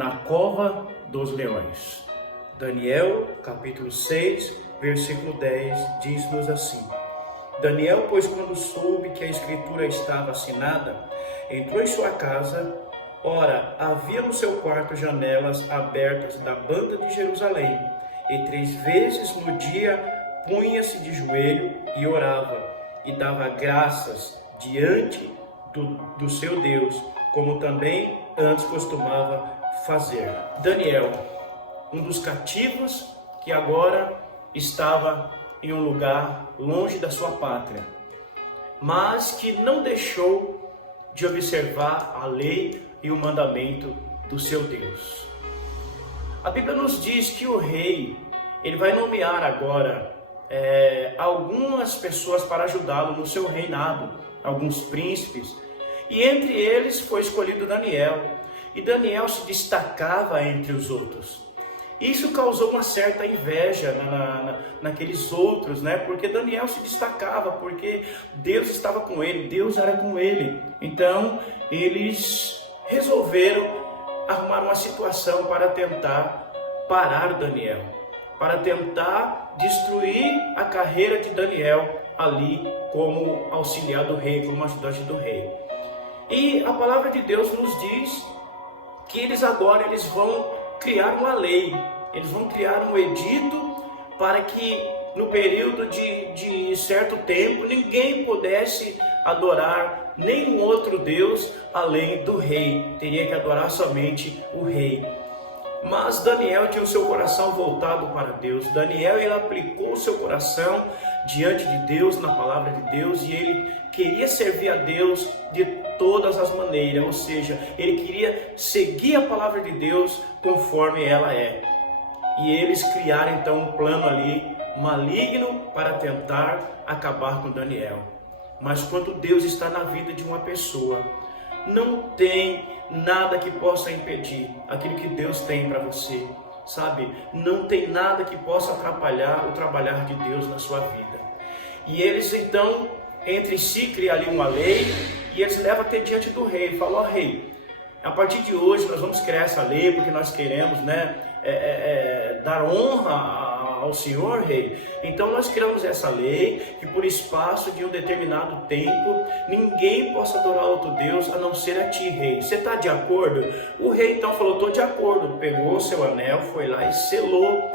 na cova dos leões. Daniel, capítulo 6, versículo 10, diz-nos assim: Daniel, pois, quando soube que a escritura estava assinada, entrou em sua casa. Ora, havia no seu quarto janelas abertas da banda de Jerusalém, e 3 vezes no dia punha-se de joelho e orava, e dava graças diante do seu Deus, como também antes costumava fazer. Daniel, um dos cativos que agora estava em um lugar longe da sua pátria, mas que não deixou de observar a lei e o mandamento do seu Deus. A Bíblia nos diz que o rei, ele vai nomear agora algumas pessoas para ajudá-lo no seu reinado, alguns príncipes, e entre eles foi escolhido Daniel, e Daniel se destacava entre os outros. Isso causou uma certa inveja naqueles outros, né? Porque Daniel se destacava, porque Deus estava com ele, Deus era com ele. Então, eles resolveram arrumar uma situação para tentar parar Daniel, para tentar destruir a carreira de Daniel ali como auxiliar do rei, como ajudante do rei. E a palavra de Deus nos diz que eles vão criar uma lei, eles vão criar um edito para que no período de certo tempo ninguém pudesse adorar nenhum outro Deus além do rei, teria que adorar somente o rei. Mas Daniel tinha o seu coração voltado para Deus. Daniel, ele aplicou o seu coração diante de Deus, na palavra de Deus, e ele queria servir a Deus de todas as maneiras, ou seja, ele queria seguir a palavra de Deus conforme ela é. E eles criaram então um plano ali maligno para tentar acabar com Daniel. Mas quando Deus está na vida de uma pessoa, não tem nada que possa impedir aquilo que Deus tem para você, sabe? Não tem nada que possa atrapalhar o trabalhar de Deus na sua vida. E eles então, entre si, criam ali uma lei, e eles levam até diante do rei, falam: ó rei, a partir de hoje nós vamos criar essa lei, porque nós queremos, dar honra ao Senhor, rei. Então nós criamos essa lei, que por espaço de um determinado tempo, ninguém possa adorar outro Deus a não ser a ti, rei. Você está de acordo? O rei então falou: estou de acordo. Pegou o seu anel, foi lá e selou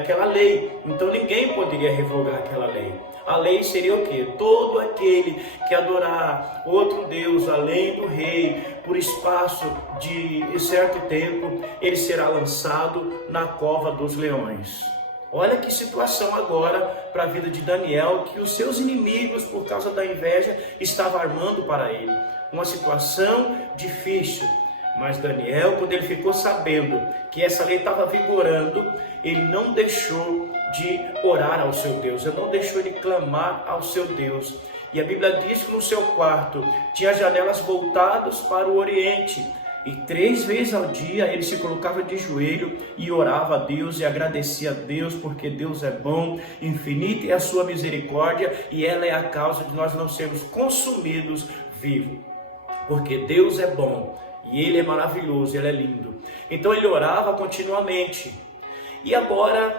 aquela lei. Então ninguém poderia revogar aquela lei. A lei seria o quê? Todo aquele que adorar outro Deus além do rei por espaço de certo tempo, ele será lançado na cova dos leões. Olha que situação agora para a vida de Daniel, que os seus inimigos, por causa da inveja, estavam armando para ele. Uma situação difícil. Mas Daniel, quando ele ficou sabendo que essa lei estava vigorando, ele não deixou de orar ao seu Deus, ele não deixou de clamar ao seu Deus. E a Bíblia diz que no seu quarto tinha janelas voltadas para o oriente. E 3 vezes ao dia ele se colocava de joelho e orava a Deus e agradecia a Deus, porque Deus é bom, infinita é a sua misericórdia, e ela é a causa de nós não sermos consumidos vivos. Porque Deus é bom. E Ele é maravilhoso, Ele é lindo. Então ele orava continuamente. E agora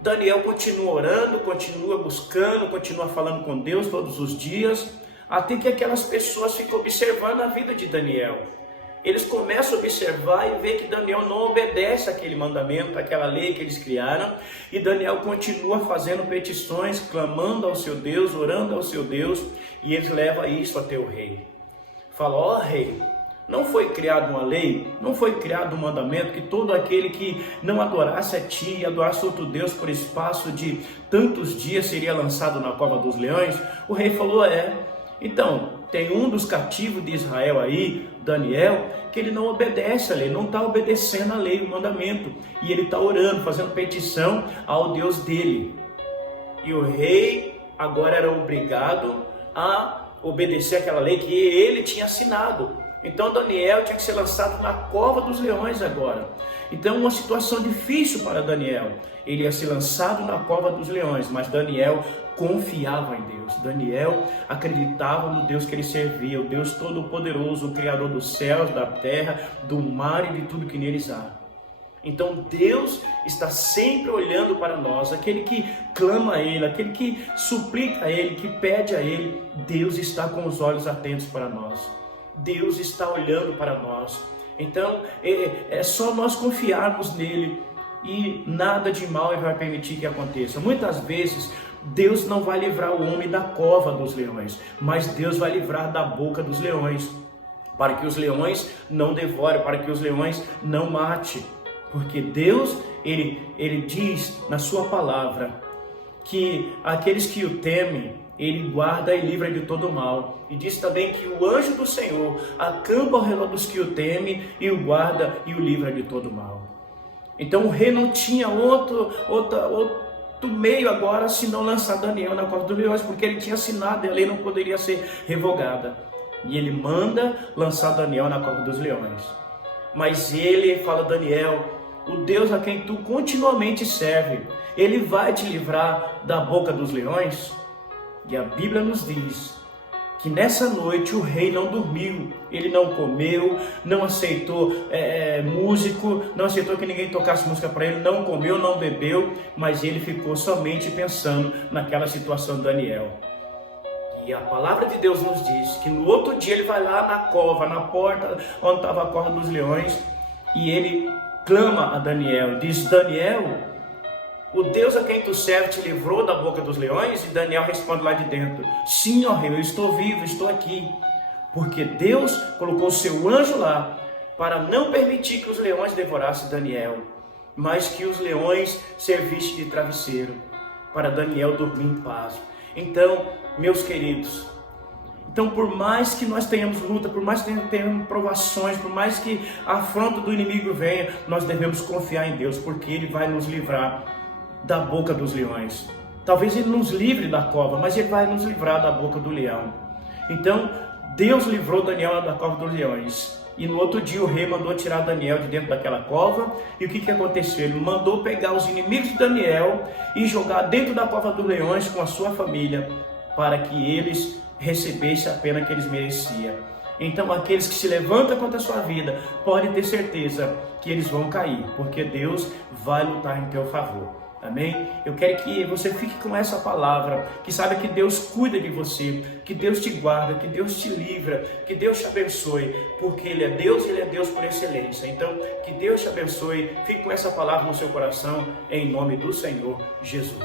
Daniel continua orando, continua buscando, continua falando com Deus todos os dias, até que aquelas pessoas ficam observando a vida de Daniel. Eles começam a observar e ver que Daniel não obedece àquele mandamento, àquela lei que eles criaram. E Daniel continua fazendo petições, clamando ao seu Deus, orando ao seu Deus. E eles levam isso até o rei. Fala: ó rei, não foi criada uma lei, não foi criado um mandamento que todo aquele que não adorasse a ti e adorasse outro Deus por espaço de tantos dias seria lançado na cova dos leões? O rei falou: então, tem um dos cativos de Israel aí, Daniel, que ele não obedece a lei, não está obedecendo a lei, o mandamento, e ele está orando, fazendo petição ao Deus dele. E o rei agora era obrigado a obedecer aquela lei que ele tinha assinado. Então Daniel tinha que ser lançado na cova dos leões agora. Então uma situação difícil para Daniel. Ele ia ser lançado na cova dos leões, mas Daniel confiava em Deus. Daniel acreditava no Deus que ele servia, o Deus Todo-Poderoso, o Criador dos céus, da terra, do mar e de tudo que neles há. Então Deus está sempre olhando para nós, aquele que clama a Ele, aquele que suplica a Ele, que pede a Ele, Deus está com os olhos atentos para nós. Deus está olhando para nós. Então é só nós confiarmos nele e nada de mal ele vai permitir que aconteça. Muitas vezes Deus não vai livrar o homem da cova dos leões, mas Deus vai livrar da boca dos leões, para que os leões não devorem, para que os leões não matem. Porque Deus, ele diz na sua palavra que aqueles que o temem, Ele guarda e livra de todo mal. E diz também que o anjo do Senhor acampa ao redor dos que o temem e o guarda e o livra de todo mal. Então o rei não tinha outro meio agora senão lançar Daniel na cova dos leões, porque ele tinha assinado e a lei não poderia ser revogada. E ele manda lançar Daniel na cova dos leões. Mas ele fala: Daniel, o Deus a quem tu continuamente serve, Ele vai te livrar da boca dos leões? E a Bíblia nos diz que nessa noite o rei não dormiu, ele não comeu, não aceitou músico, não aceitou que ninguém tocasse música para ele, não comeu, não bebeu, mas ele ficou somente pensando naquela situação de Daniel. E a palavra de Deus nos diz que no outro dia ele vai lá na cova, na porta onde estava a cova dos leões, e ele clama a Daniel, diz: Daniel, o Deus a quem tu serves te livrou da boca dos leões? E Daniel responde lá de dentro: sim, ó rei, eu estou vivo, estou aqui. Porque Deus colocou o seu anjo lá para não permitir que os leões devorassem Daniel, mas que os leões servissem de travesseiro, para Daniel dormir em paz. Então, meus queridos, por mais que nós tenhamos luta, por mais que tenhamos provações, por mais que a afronta do inimigo venha, nós devemos confiar em Deus, porque Ele vai nos livrar da boca dos leões. Talvez Ele nos livre da cova, mas Ele vai nos livrar da boca do leão. Então, Deus livrou Daniel da cova dos leões. E no outro dia o rei mandou tirar Daniel de dentro daquela cova. E o que aconteceu? Ele mandou pegar os inimigos de Daniel e jogar dentro da cova dos leões com a sua família, para que eles recebessem a pena que eles mereciam. Então aqueles que se levantam contra a sua vida, podem ter certeza que eles vão cair, porque Deus vai lutar em teu favor. Amém? Eu quero que você fique com essa palavra, que saiba que Deus cuida de você, que Deus te guarda, que Deus te livra, que Deus te abençoe, porque Ele é Deus por excelência. Então, que Deus te abençoe, fique com essa palavra no seu coração, em nome do Senhor Jesus.